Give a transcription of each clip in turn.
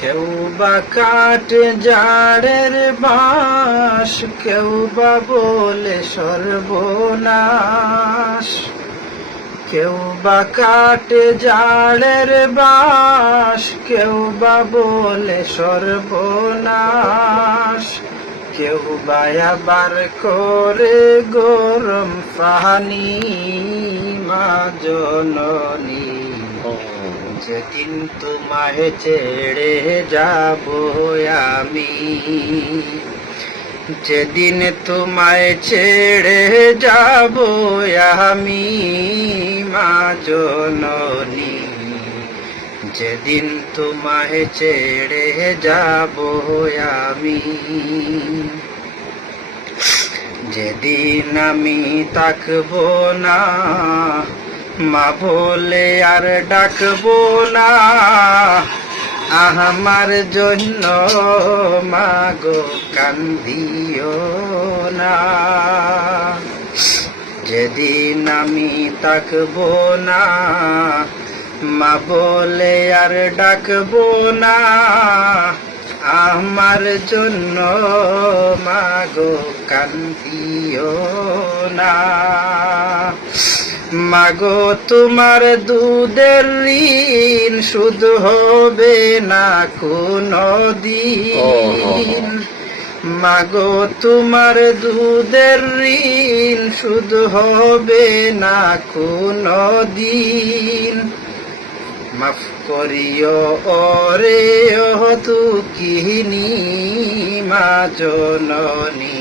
কেউ বা কাটে জাড়ের বাঁশ, কেউ বা বলে সর্বনাশ। কেউ বা কাটে জাড়ের বাঁশ, কেউ বা বলে সর্বনাশ। কেউ বা আবার করে গরম পানি। মা জননী, যেদিন তোমায় ছেড়ে যাব আমি, যেদিন তোমায় ছেড়ে যাব আমি, মা জননী, যেদিন তোমায় ছেড়ে যাব আমি। যেদিন আমি থাকবো না, মা বলে আর ডাকবো না, আমার জন্য মা গো কান্দিও না। যেদিন আমি থাকবো না, মা বলে আর ডাকবো না, আমার জন্য মা গো কান্দিও না। মাগো তোমার দুধের ঋণ শুধ হবে না কোনো দিন। মাগো তোমার দুধের ঋণ শুধ হবে না কোনো দিন। মাফ করিও ওরে ও দুঃখিনী মা জননী,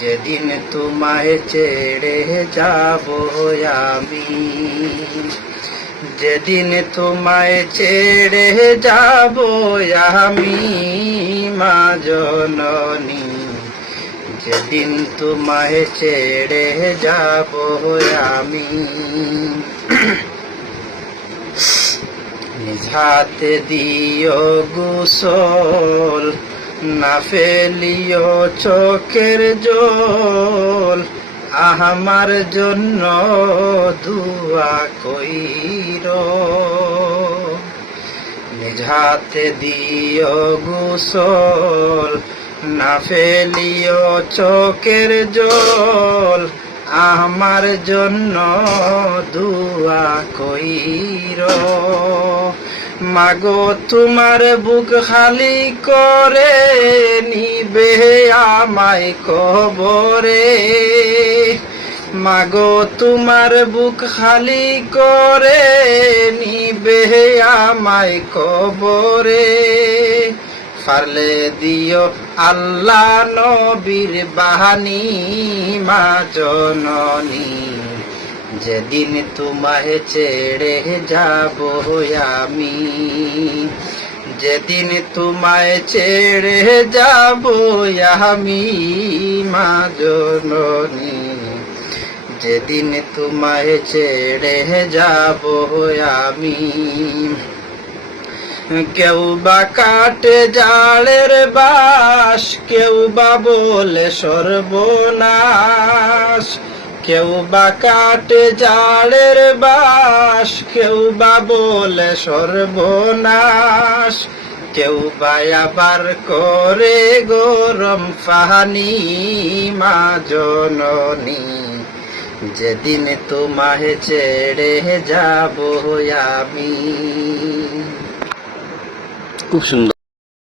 যেদিন তোমায় ছেড়ে যাব আমি, যেদিন তোমায় ছেড়ে যাব আমি, মা জননী, যেদিন তোমায় ছেড়ে যাব আমি। নিজ হাতে দিও গোসল, না ফেলিও চোখের জল, আমার জন্য দুয়া কইরো। নিজ হাতে দিও গোসল, না ফেলিও চোখের জল, আমার জন্য দুয়া কইরো। মাগো তোমার বুক খালি করে নিবে আমায় কবরে। মাগো তোমার বুক খালি করে নিবে আমায় কবরে। পারলে দিও আল্লাহ নবীর বাহানি মা জননী, যেদিন তোমায় ছেড়ে যাব আমি, যেদিন তোমায় ছেড়ে যাব আমি, মা জননী, যেদিন তোমায় ছেড়ে যাব আমি। কেউ বা কাটে জাড়ের বাঁশ, কেউ বা বলে সর্বনাশ। কেউ বা কাটে জাড়ের বাঁশ, কেউ বা বলে সর্বনাশ। কেউ বা আবার করে গরম পানি মা জননী, যেদিন তোমায় ছেড়ে যাব আমি। খুব সুন্দর।